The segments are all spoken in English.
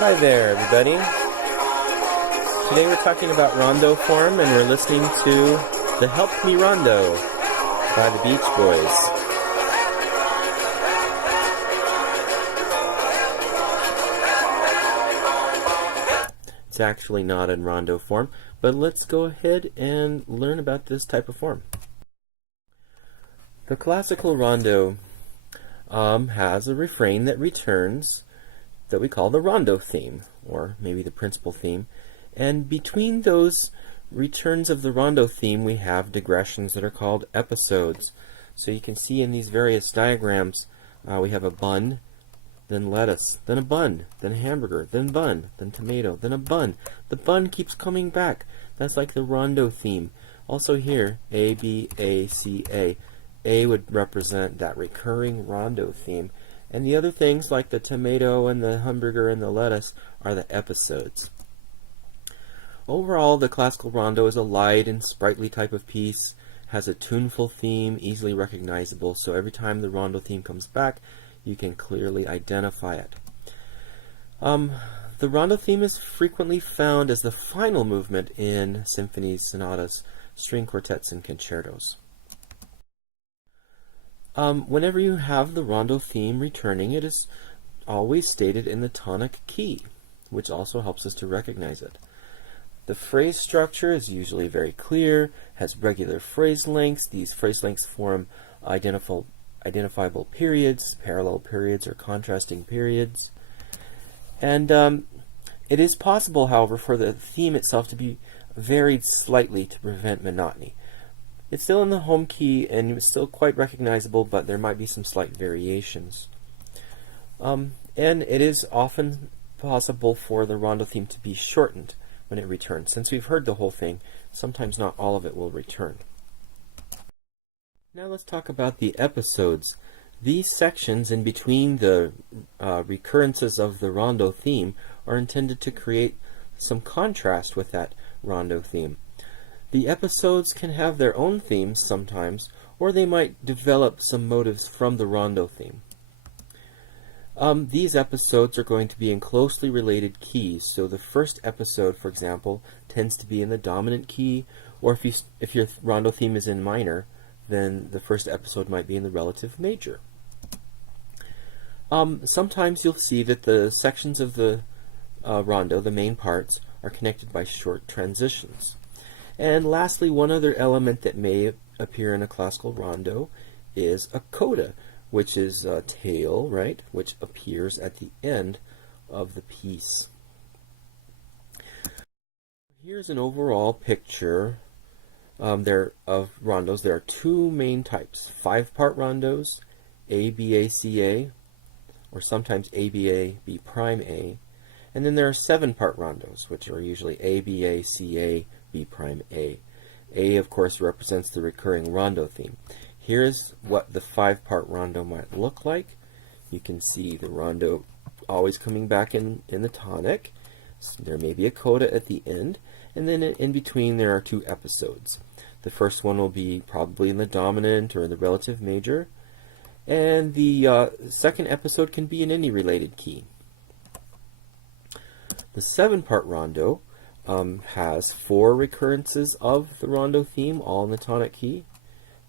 Hi there, everybody. Today we're talking about Rondo Form, and we're listening to the Help Me Rondo by the Beach Boys. It's actually not in Rondo form, but let's go ahead and learn about this type of form. The classical rondo has a refrain that returns that we call the Rondo Theme, or maybe the principal theme. And between those returns of the Rondo Theme, we have digressions that are called episodes. So you can see in these various diagrams, we have a bun, then lettuce, then a bun, then a hamburger, then bun, then tomato, then a bun. The bun keeps coming back. That's like the Rondo Theme. Also here, A, B, A, C, A. A would represent that recurring Rondo theme. And the other things like the tomato and the hamburger and the lettuce are the episodes. Overall, the classical rondo is a light and sprightly type of piece, has a tuneful theme, easily recognizable, so every time the rondo theme comes back, you can clearly identify it. The rondo theme is frequently found as the final movement in symphonies, sonatas, string quartets, and concertos. Whenever you have the rondo theme returning, it is always stated in the tonic key, which also helps us to recognize it. The phrase structure is usually very clear, has regular phrase lengths. These phrase lengths form identifiable periods, parallel periods, or contrasting periods. And it is possible, however, for the theme itself to be varied slightly to prevent monotony. It's still in the home key and it's still quite recognizable, but there might be some slight variations. And it is often possible for the rondo theme to be shortened when it returns. Since we've heard the whole thing, sometimes not all of it will return. Now let's talk about the episodes. These sections in between the recurrences of the rondo theme are intended to create some contrast with that rondo theme. The episodes can have their own themes sometimes, or they might develop some motives from the rondo theme. These episodes are going to be in closely related keys. So the first episode, for example, tends to be in the dominant key, or if your rondo theme is in minor, then the first episode might be in the relative major. Sometimes you'll see that the sections of the rondo, the main parts, are connected by short transitions. And lastly, one other element that may appear in a classical rondo is a coda, which is a tail, right, which appears at the end of the piece. Here's an overall picture of rondos. There are two main types: 5-part rondos, ABACA, or sometimes ABA, B prime A, and then there are 7-part rondos, which are usually ABACA, B prime A. A, of course, represents the recurring rondo theme. Here's what the 5-part rondo might look like. You can see the rondo always coming back in the tonic. So there may be a coda at the end, and then in between there are 2 episodes. The first one will be probably in the dominant or in the relative major, and the second episode can be in any related key. The 7-part rondo has 4 recurrences of the rondo theme, all in the tonic key.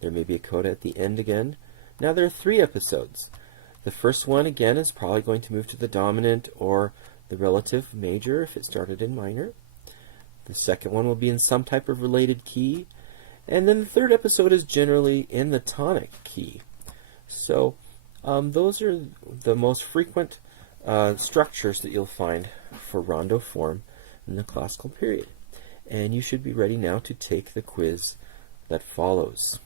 There may be a coda at the end again. Now there are 3 episodes. The first one, again, is probably going to move to the dominant or the relative major if it started in minor. The second one will be in some type of related key. And then the third episode is generally in the tonic key. So those are the most frequent structures that you'll find for rondo form in the classical period. And you should be ready now to take the quiz that follows.